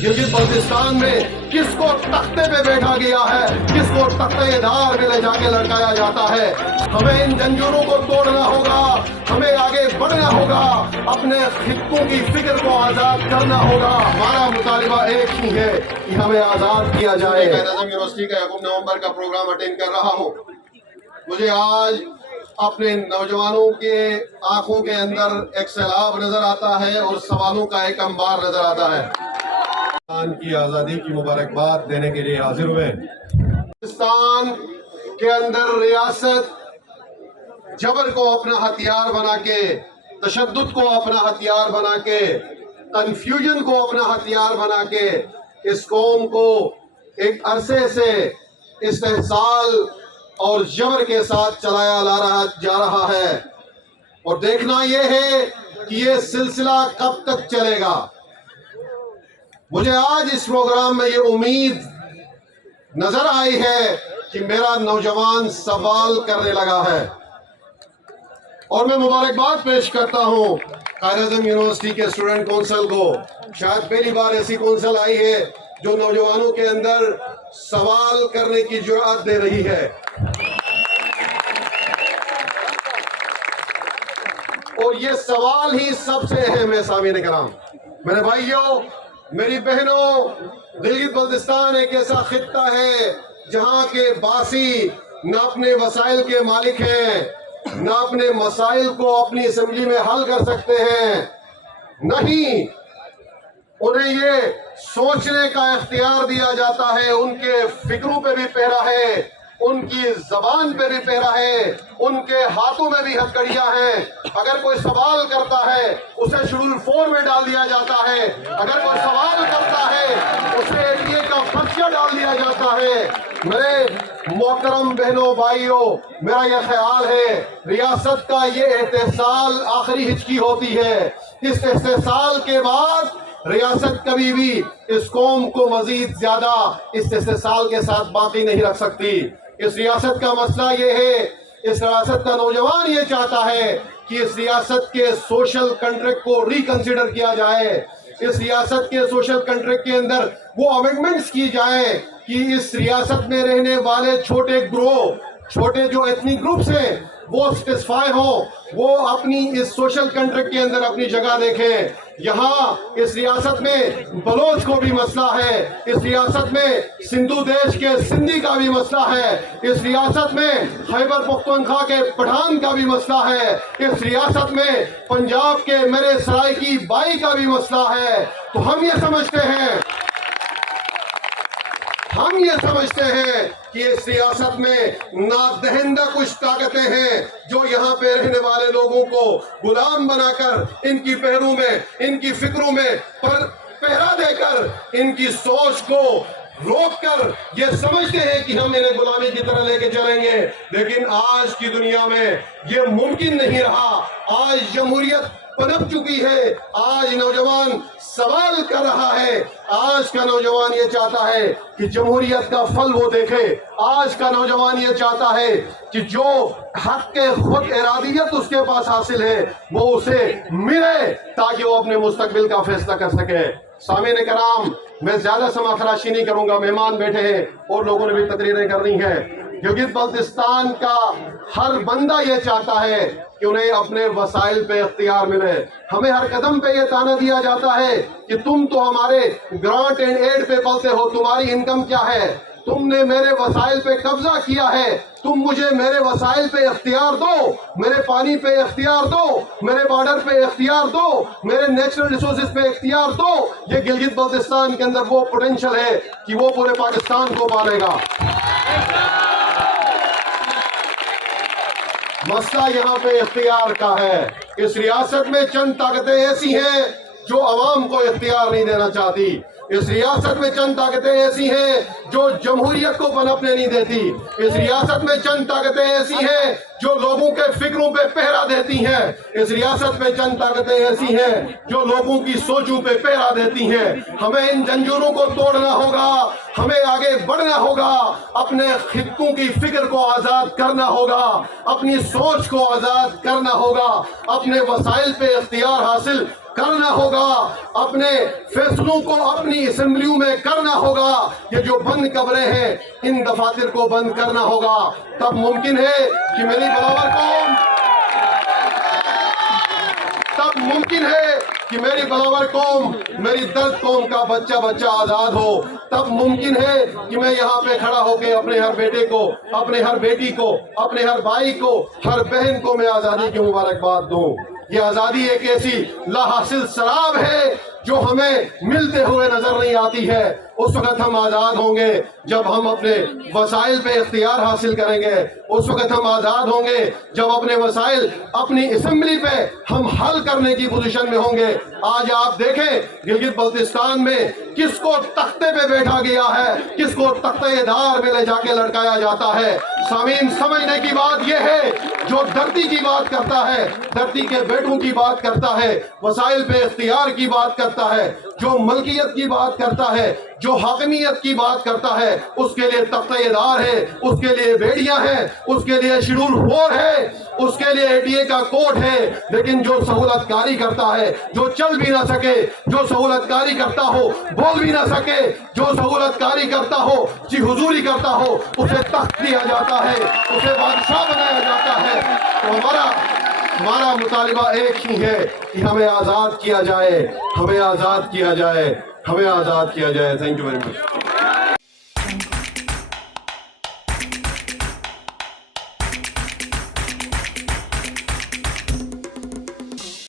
गिलगित बल्तिस्तान में किसको तख्ते पे बैठा गया है, किसको तख्ते दार में ले जाके लटकाया जाता है। हमें इन जंजीरों को तोड़ना होगा, हमें आगे बढ़ना होगा, अपने खित्तों की फिक्र को आजाद करना होगा। हमारा मुतालिबा एक ही है कि हमें आजाद किया जाए। कायद-ए-आज़म यूनिवर्सिटी का 1 नवंबर का प्रोग्राम अटेंड कर रहा हूँ। मुझे आज अपने नौजवानों के आंखों के अंदर एक सैलाब नजर आता है और सवालों का एक अंबार नजर आता है। पाकिस्तान की आज़ादी की मुबारकबाद देने के लिए हाजिर हुए। पाकिस्तान के अंदर रियासत जबर को अपना हथियार बना के, तशद्दुद को अपना हथियार बना के, कंफ्यूजन को अपना हथियार बना के इस कौम को एक अरसे से इस्तेहसाल और जबर के साथ चलाया जा रहा है। और देखना यह है कि ये सिलसिला कब तक चलेगा। मुझे आज इस प्रोग्राम में ये उम्मीद नजर आई है कि मेरा नौजवान सवाल करने लगा है और मैं मुबारकबाद पेश करता हूँ कायद-ए-आज़म यूनिवर्सिटी के स्टूडेंट काउंसिल को। शायद पहली बार ऐसी काउंसिल आई है जो नौजवानों के अंदर सवाल करने की जुर्अत दे रही है। और ये सवाल ही सबसे अहम है। सामीन कराम, मेरे भाइयों, मेरी बहनों, गिलगित बल्तिस्तान एक ऐसा खित्ता है जहां के बासी न अपने वसाइल के मालिक हैं, न अपने मसाइल को अपनी असेंबली में हल कर सकते हैं, नहीं उन्हें ये सोचने का इख्तियार दिया जाता है। उनके फिक्रों पे भी पहरा है, उनकी जबान पे भी पहरा है, उनके हाथों में भी हथकड़ियां हैं। अगर कोई सवाल करता है उसे शेड्यूल 4 में डाल दिया जाता है, अगर कोई सवाल करता है उसे एटीए का पर्चा डाल दिया जाता है। मेरे मोहतरम बहनों भाइयों, मेरा यह ख्याल है रियासत का ये इस्तेहसाल आखिरी हिचकी होती है। इस इस्तेहसाल के बाद रियासत कभी भी इस कौम को मजीद ज्यादा इस इस्तेहसाल के साथ बाकी नहीं रख सकती। इस रियासत का मसला ये है, इस रियासत का नौजवान ये चाहता है कि इस रियासत के सोशल कॉन्ट्रैक्ट को रिकंसिडर किया जाए। इस रियासत के सोशल कॉन्ट्रैक्ट के अंदर वो अमेंडमेंट्स की जाए कि इस रियासत में रहने वाले छोटे ग्रोह, छोटे जो एथनिक ग्रुप्स हैं वो सेटिस्फाई हो, वो अपनी इस सोशल कॉन्ट्रैक्ट के अंदर अपनी जगह देखें। यहाँ इस रियासत में बलोच को भी मसला है, इस रियासत में सिंधु देश के सिंधी का भी मसला है, इस रियासत में खैबर पख्तूनख्वा के पठान का भी मसला है, इस रियासत में पंजाब के मेरे सराइकी बाई का भी मसला है। तो हम ये समझते हैं कि इस सियासत में नादहिंदा कुछ ताकतें हैं जो यहाँ पे रहने वाले लोगों को गुलाम बनाकर इनकी पैरों में, इनकी फिक्रों में पहरा देकर इनकी सोच को रोक कर ये समझते हैं कि हम इन्हें गुलामी की तरह लेके चलेंगे। लेकिन आज की दुनिया में ये मुमकिन नहीं रहा। आज जमहूरियत पनप चुकी है। आज नौजवान सवाल कर रहा है। आज का नौजवान ये चाहता है कि जमहूरियत का फल वो देखे। आज का नौजवान ये चाहता है कि जो हक के खुद इरादियत उसके पास हासिल है वो उसे मिले ताकि वो अपने मुस्तकबिल का फैसला कर सके। सामीन कराम, मैं ज्यादा समाखराशी नहीं करूंगा, मेहमान बैठे हैं और लोगों ने भी तकरीरें करनी है। गिलगित बल्तिस्तान का हर बंदा ये चाहता है कि उन्हें अपने वसाइल पे इख्तियार मिले। हमें हर कदम पे ये ताना दिया जाता है कि तुम तो हमारे ग्रांट एंड एड पे पलते हो, तुम्हारी इनकम क्या है, तुमने मेरे वसाइल पे कब्जा किया है, तुम मुझे मेरे वसाइल पे इख्तियार दो, मेरे पानी पे इख्तियार दो, मेरे बॉर्डर पे इख्तियार दो, मेरे नेचुरल रिसोर्सेज पे इख्तियार दो। ये गिलगित बल्तिस्तान के अंदर वो पोटेंशियल है कि वो पूरे पाकिस्तान को पालेगा। मसला यहाँ पे इख्तियार का है। इस रियासत में चंद ताकतें ऐसी हैं जो अवाम को इख्तियार नहीं देना चाहती। इस रियासत में चंद ताकतें ऐसी हैं जो जमहूरियत को पनपने नहीं देती। इस रियासत में चंद ताकतें ऐसी हैं जो लोगों के फिक्रों पे पहरा देती हैं। इस रियासत में चंद ताकतें ऐसी हैं जो लोगों की सोचों पे पहरा देती हैं। हमें इन जंजीरों को तोड़ना होगा, हमें आगे बढ़ना होगा, अपने खित्तों की फिक्र को आजाद करना होगा, अपनी सोच को आजाद करना होगा, अपने वसाइल पे इख्तियार हासिल کرنا ہوگا، اپنے فیصلوں کو اپنی اسمبلیوں میں کرنا ہوگا، یہ جو بند قبریں ہیں ان دفاتر کو بند کرنا ہوگا، تب ممکن ہے کہ میری بلاور قوم، تب ممکن ہے کہ میری بلاور قوم، میری درد قوم کا بچہ بچہ آزاد ہو، تب ممکن ہے کہ میں یہاں پہ کھڑا ہو کے اپنے ہر بیٹے کو، اپنے ہر بیٹی کو، اپنے ہر بھائی کو، ہر بہن کو میں آزادی کی مبارکباد دوں۔ یہ آزادی ایک ایسی لا حاصل سراب ہے جو ہمیں ملتے ہوئے نظر نہیں آتی ہے۔ اس وقت ہم آزاد ہوں گے جب ہم اپنے وسائل پہ اختیار حاصل کریں گے، اس وقت ہم آزاد ہوں گے جب اپنے وسائل اپنی اسمبلی پہ ہم حل کرنے کی پوزیشن میں ہوں گے۔ آج آپ دیکھیں گلگت بلتستان میں کس کو تختے پہ بیٹھا گیا ہے، کس کو تختہ دار میں لے جا کے لٹکایا جاتا ہے۔ سامعین، سمجھنے کی بات یہ ہے، جو دھرتی کی بات کرتا ہے، دھرتی کے بیٹوں کی بات کرتا ہے، وسائل پہ اختیار کی بات کرتا ہے، جو ملکیت کی بات کرتا ہے، جو حاکمیت کی بات کرتا ہے، اس کے لیے تختہ دار ہے، اس کے لیے بیڑیاں ہیں، اس کے لیے شیڈول 4 ہے، اس کے لیے ATA کا کوڈ ہے۔ لیکن جو سہولت کاری کرتا ہے، جو چل بھی نہ سکے، جو سہولت کاری کرتا ہو بول بھی نہ سکے، جو سہولت کاری کرتا ہو جی حضوری کرتا ہو، اسے تخت دیا جاتا ہے، اسے بادشاہ بنایا جاتا ہے۔ تو ہمارا مطالبہ ایک ہی ہے کہ ہمیں آزاد کیا جائے، ہمیں آزاد کیا جائے، ہمیں آزاد کیا جائے۔ Thank you very much.